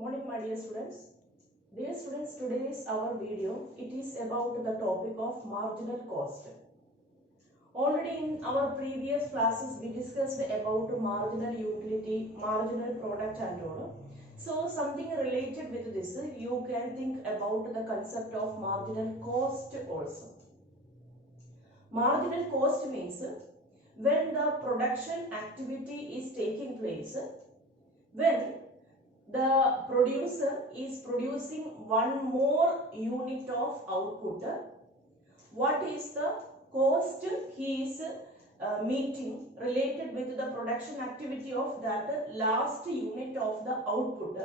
morning, my dear students. Dear students, today is our video. It is about the topic of marginal cost. Already in our previous classes, we discussed about marginal utility, marginal product and all. So something related with this, you can think about the concept of marginal cost also. Marginal cost means when the production activity is taking place, when the producer is producing one more unit of output, what is the cost he is meeting related with the production activity of that last unit of the output,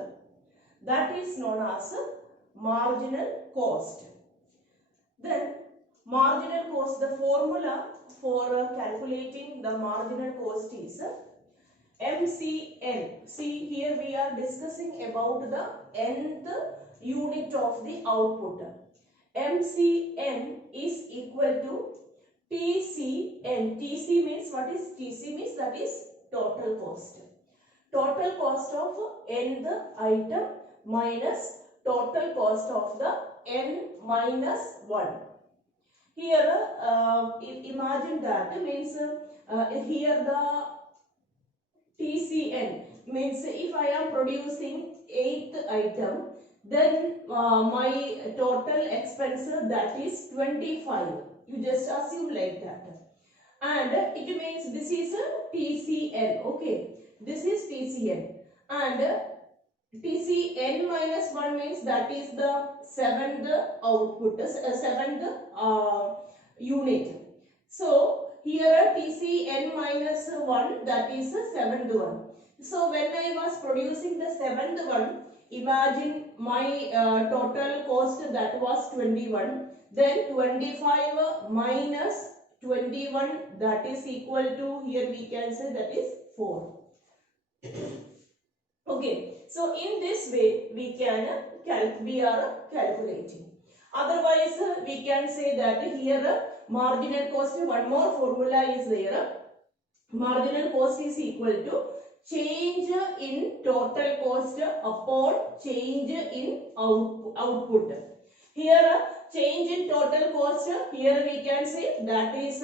that is known as marginal cost. Then marginal cost, the formula for calculating the marginal cost is MCN. See, here we are discussing about the nth unit of the output. MCN is equal to TCN. TC means what is TC means? That is total cost. Total cost of nth item minus total cost of the n minus 1. Here, imagine that means here the TCN means if I am producing 8th item, then my total expense that is 25. You just assume like that. And it means this is a TCN. Okay, this is TCN. And TCN minus 1 means that is the 7th output, 7th unit. So here TCN minus 1, that is the 7th one. So when I was producing the 7th one, imagine my total cost that was 21. Then 25 minus 21, that is equal to, here we can say that is 4. Okay, so in this way we are calculating. Otherwise we can say that here marginal cost, one more formula is there. Marginal cost is equal to change in total cost upon change in output. Here change in total cost, here we can say that is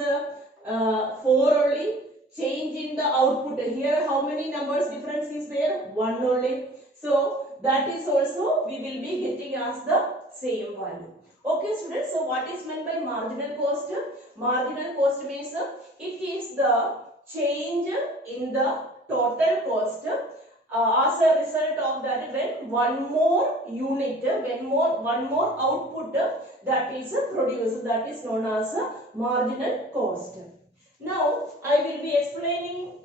4 only. Change in the output, here how many numbers difference is there? 1 only. So that is also we will be getting as the same value. Okay students, so what is meant by marginal cost? Marginal cost means it is the change in the total cost as a result of that when one more unit, one more output that is produced, that is known as marginal cost. Now I will be explaining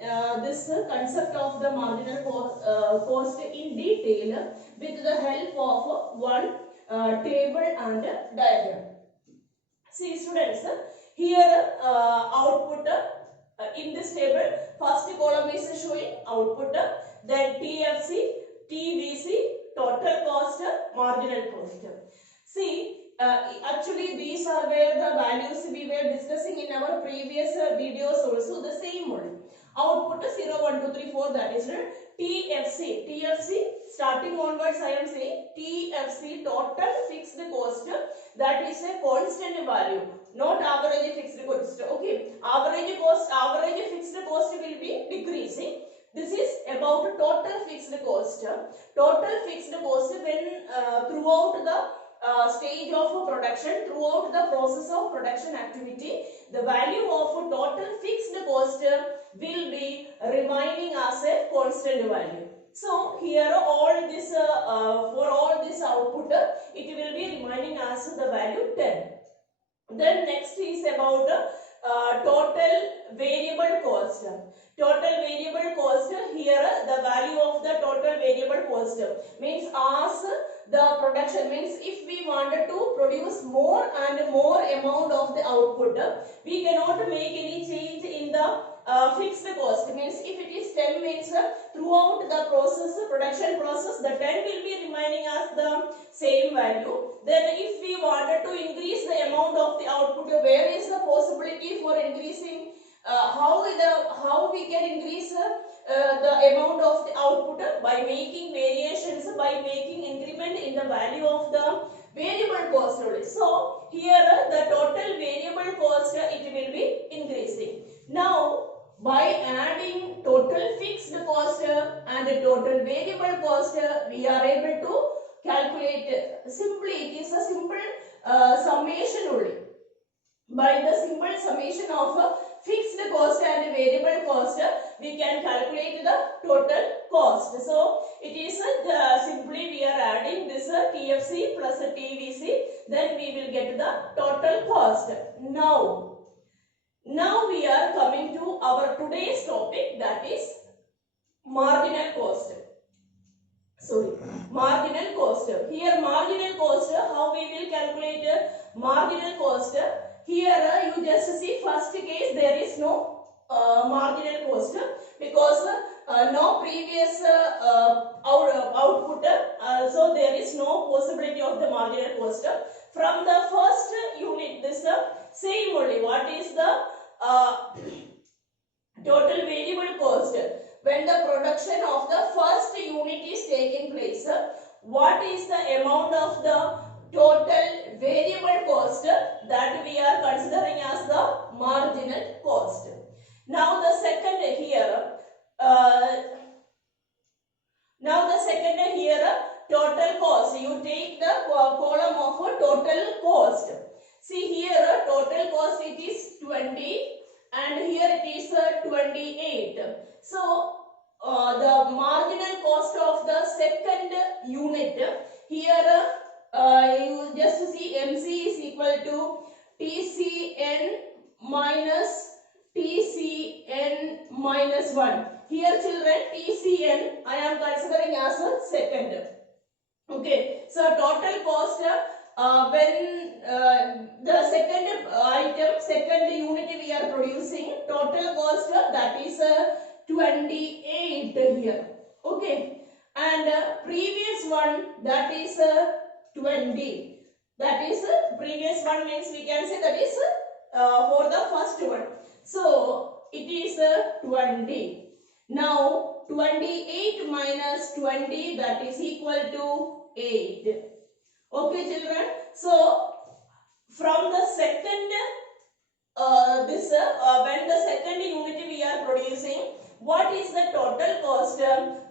this concept of the marginal cost in detail with the help of one table and diagram. See students, here output in this table, first column is showing output, then TFC, TVC, total cost, marginal cost. See, actually these are where the values we were discussing in our previous videos also, the same one. Output 0, 1, 2, 3, 4, that is TFC. TFC starting onwards I am saying TFC, total fixed cost, that is a constant value, not average fixed cost. Okay, average fixed cost will be decreasing. This is about total fixed cost. Total fixed cost when throughout the stage of production, throughout the process of production activity, the value of total fixed cost will be remaining as a constant value. So here all this for all this output it will be remaining as the value 10. Then next is about total variable cost. Total variable cost, here the value of the total variable cost means as the production, means if we wanted to produce more and more amount of the output, we cannot make any change in the fixed cost. Means if it is 10 means throughout the process, production process, the 10 will be remaining as the same value. Then if we wanted to increase the amount of the output, where is the possibility for increasing? How we can increase the amount of the output? By making variations, by making increment in the value of the variable cost only. So here the total variable cost it will be increasing. Now by adding total fixed cost and the total variable cost, we are able to calculate. Simply it is a simple summation only. By the simple summation of fixed cost and variable cost, we can calculate the total cost. So it is simply we are adding this TFC plus TVC, then we will get the total cost. Now we are coming to our today's topic, that is marginal cost. Marginal cost. Here marginal cost, how we will calculate marginal cost? Here you just see first case there is no marginal cost because no previous output, so there is no possibility of the marginal cost. From the first unit, this same only. What is the total variable cost? When the production of the first unit is taking place, what is the amount of the total variable cost that we are considering as the marginal cost? Now the second here, total cost. You take the column of total cost. See here total cost it is 20 and here it is 28. So the marginal cost of the second unit, here you just see MC is equal to TCN minus TCN minus 1. Here children, TCN I am considering as a second. Okay, so total cost when the second item, second unit we are producing, total cost that is 28 here. Okay, and previous one that is 20. That is previous one means we can say that is for the first one. So it is 20. Now 28 minus 20, that is equal to 8. Okay children, so from the second when the second unit we are producing, what is the total cost?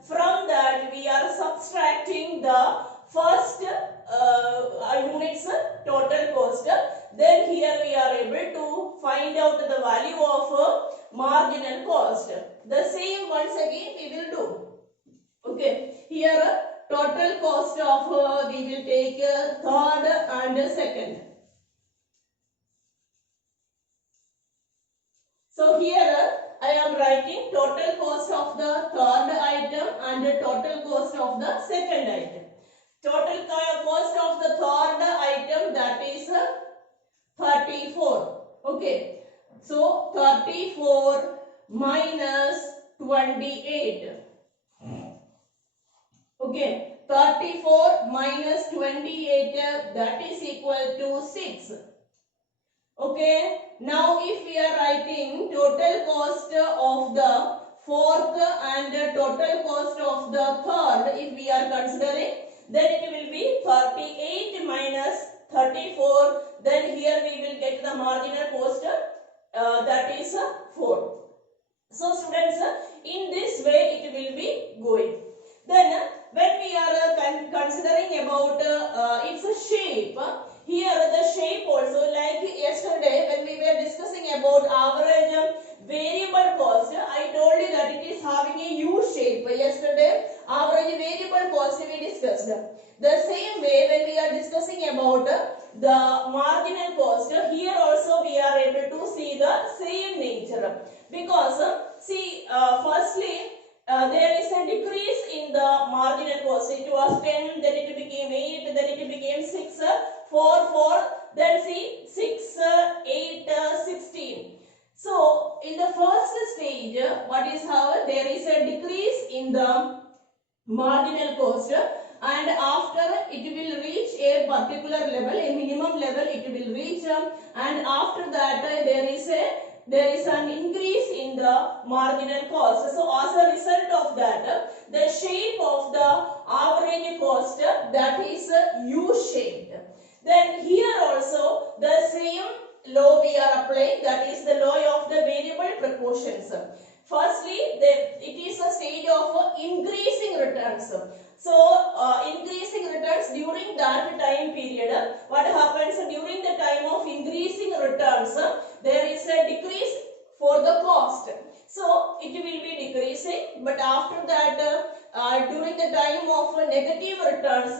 From that we are subtracting the first unit's total cost. Then here we are able to find out the value of marginal cost. The same once again we will do. Okay, here total cost of we will take third and second. So here I am writing total cost of the third item and the total cost of the second item. Total cost of the third item, that is 34. Okay, so 34 minus 28. Okay, 34 minus 28, that is equal to 6. Okay, now if we are writing total cost of the fourth and total cost of the third, if we are considering, then it will be 38 minus 34. Then here we will get the marginal cost, that is 4. So students, in this way it will be going. Then when we are considering about its shape, here the shape also, like yesterday when we were discussing about average variable cost, I told you that it is having a U shape. Yesterday average variable cost we discussed. The same way when we are discussing about the marginal cost, here also we are able to see the same nature, because see firstly there is a decrease in the marginal cost. It was 10, then it became 8, then it became 6, 4, 4, then see 6, 8, 16. So in the first stage, what is how there is a decrease in the marginal cost, and after it will reach a particular level, a minimum level it will reach, and after that there is a there is an increase in the marginal cost. So as a result of that, the shape of the average cost, that is U-shaped. Then here also the same law we are applying, that is the law of the variable proportions. Firstly, it is a stage of increasing returns. So, increasing returns during that time period, what happens during the time of increasing returns, there is a decrease for the cost. So, it will be decreasing, but after that, during the time of negative returns,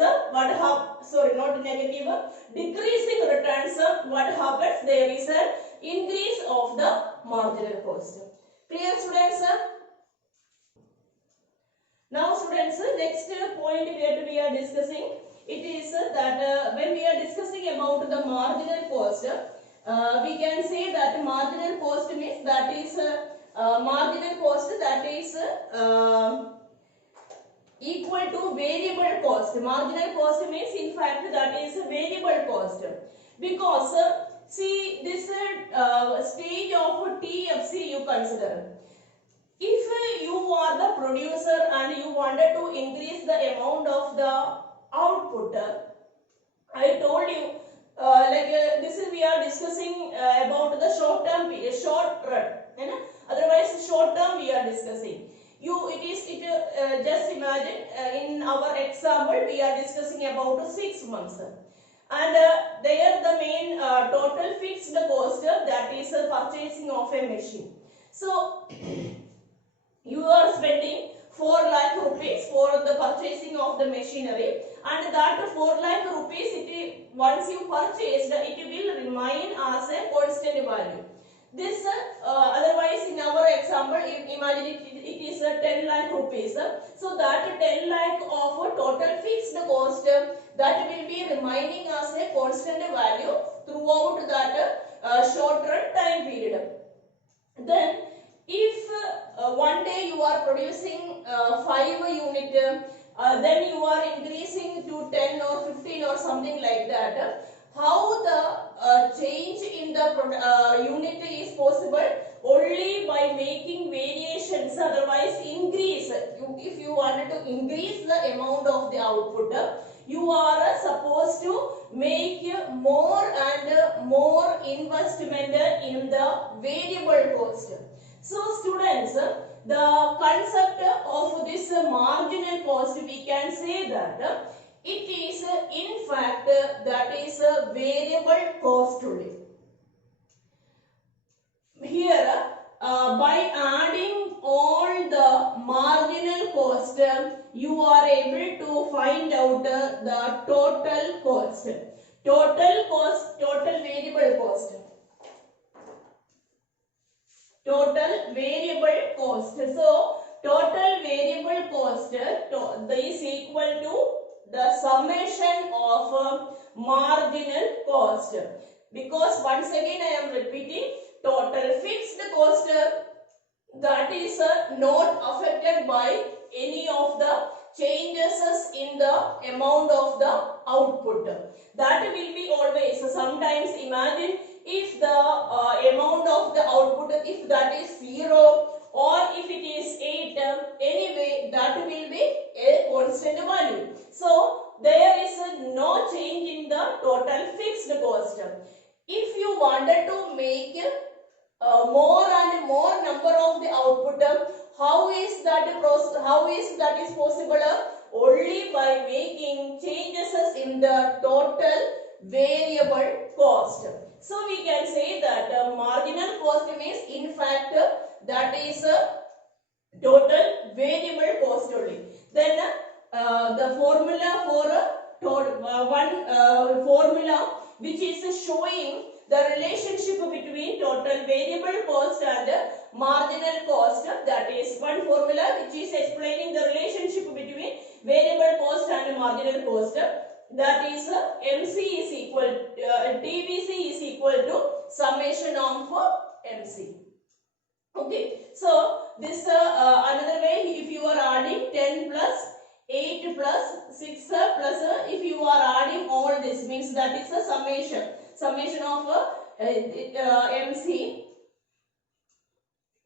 decreasing returns, what happens? There is an increase of the marginal cost. Clear, students? Now, students, next point we are discussing, it is that when we are discussing about the marginal cost, we can say that marginal cost means that is marginal cost that is equal to variable cost. Marginal cost means in fact that is variable cost, because see this stage of TFC you consider. If you are the producer and you wanted to increase the amount of the output, I told you this is we are discussing about the short term period, short run. Otherwise, short term we are discussing. Just imagine in our example we are discussing about 6 months. And there the main total fixed cost, that is purchasing of a machine. So you are spending 4 lakh rupees for the purchasing of the machinery, and that 4 lakh rupees, once you purchased, it will remain as a constant value. This otherwise in our example, imagine it is 10 lakh rupees. So that 10 lakh of total fixed cost, that will be remaining as a constant value throughout that short run time period. Then if one day you are producing 5 unit, then you are increasing to 10 or 15 or something like that. How the change in the unit is possible? Only by making variations, otherwise increase. If you wanted to increase the amount of the output, you are supposed to make more and more investment in the variable cost. So students, the concept of this marginal cost, we can say that it is in fact that is a variable cost only. Here by adding all the marginal cost, you are able to find out the total cost. Total variable cost. Total variable cost. So, total variable cost is equal to the summation of marginal cost. Because once again I am repeating, total fixed cost, that is not affected by any of the changes in the amount of the output. That will be always. Sometimes imagine if the amount of the output, if that is 0 or if it is 8, anyway that will be a constant value. So there is no change in the total fixed cost. If you wanted to make more and more number of the output, how is that process? How is that is possible? Only by making changes in the total variable cost. So we can say that marginal cost means in fact that is total variable cost only. Then the formula for formula which is showing the relationship between total variable cost and marginal cost, that is one formula which is explaining the relationship between variable cost and marginal cost, that is MC is equal TVC is equal to summation of MC. Okay, so this another way, if you are adding 10 plus 8 plus 6 plus if you are adding all this, means that is a summation of MC.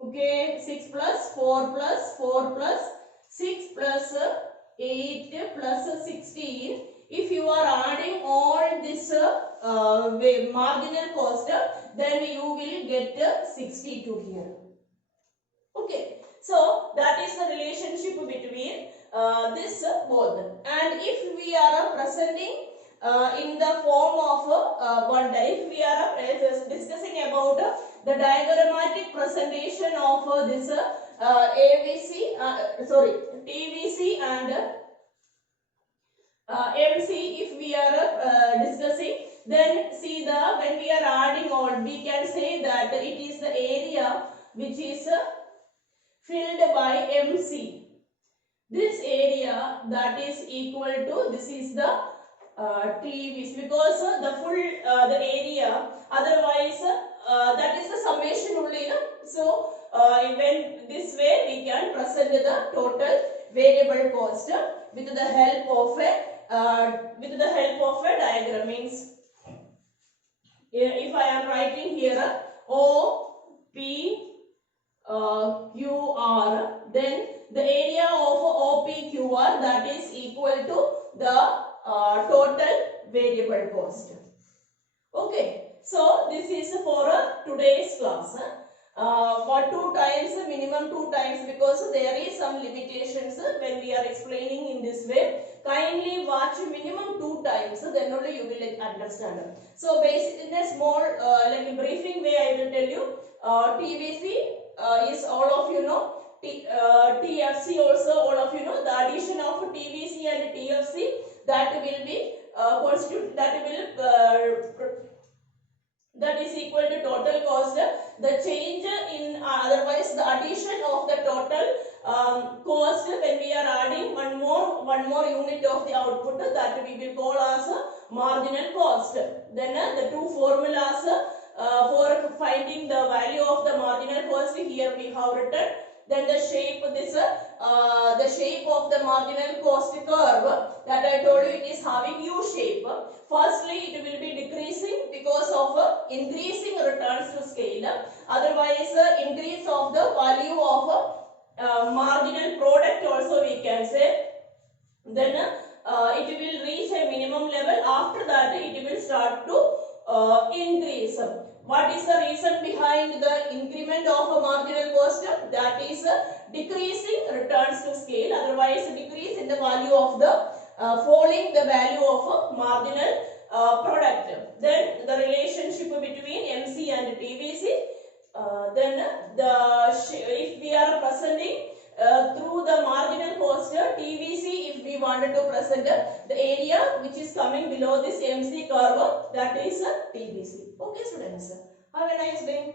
Okay, 6 plus 4 plus 4 plus 6 plus 8 plus 16. If you are adding all this marginal cost, then you will get 62 here. Okay, so that is the relationship between this both. And if we are presenting in the form of one day, if we are discussing about the diagrammatic presentation of this TVC and MC, if we are discussing, then see when we are adding all, we can say that it is the area which is filled by MC. This area that is equal to, this is the TVC, because the full the area, otherwise that is the summation only. So when this way we can present the total variable cost with the help of a diagram. Means if I am writing here O P QR, then the area of OPQR, that is equal to the total variable cost. Okay, so this is for today's class. For 2 times, minimum 2 times, because there is some limitations when we are explaining in this way. Kindly watch minimum 2 times, then only you will understand. So basically in a small like a briefing way I will tell you, TVC is all of you know, TFC also all of you know. The addition of TVC and TFC, that will be constitute, that is equal to total cost. The change in otherwise the addition of the total cost when we are adding one more unit of the output, that we will call as marginal cost. Then the 2 formulas for finding the value of the marginal cost here we have written. Then the shape, the shape of the marginal cost curve, that I told you, it is having U shape. Firstly, it will be decreasing because of increasing returns to scale. Otherwise, increase of the value of marginal product also we can say. Then it will reach a minimum level. After that, it will start to increase. What is the reason behind the increment of a marginal cost? That is decreasing returns to scale. Otherwise, decrease in the value of the falling the value of a marginal product. Then the relationship between MC and TVC. Then if we are presenting through the marginal cost TVC, if we wanted to present the area which is coming below this MC curve, that is TVC. Okay students, have a nice day.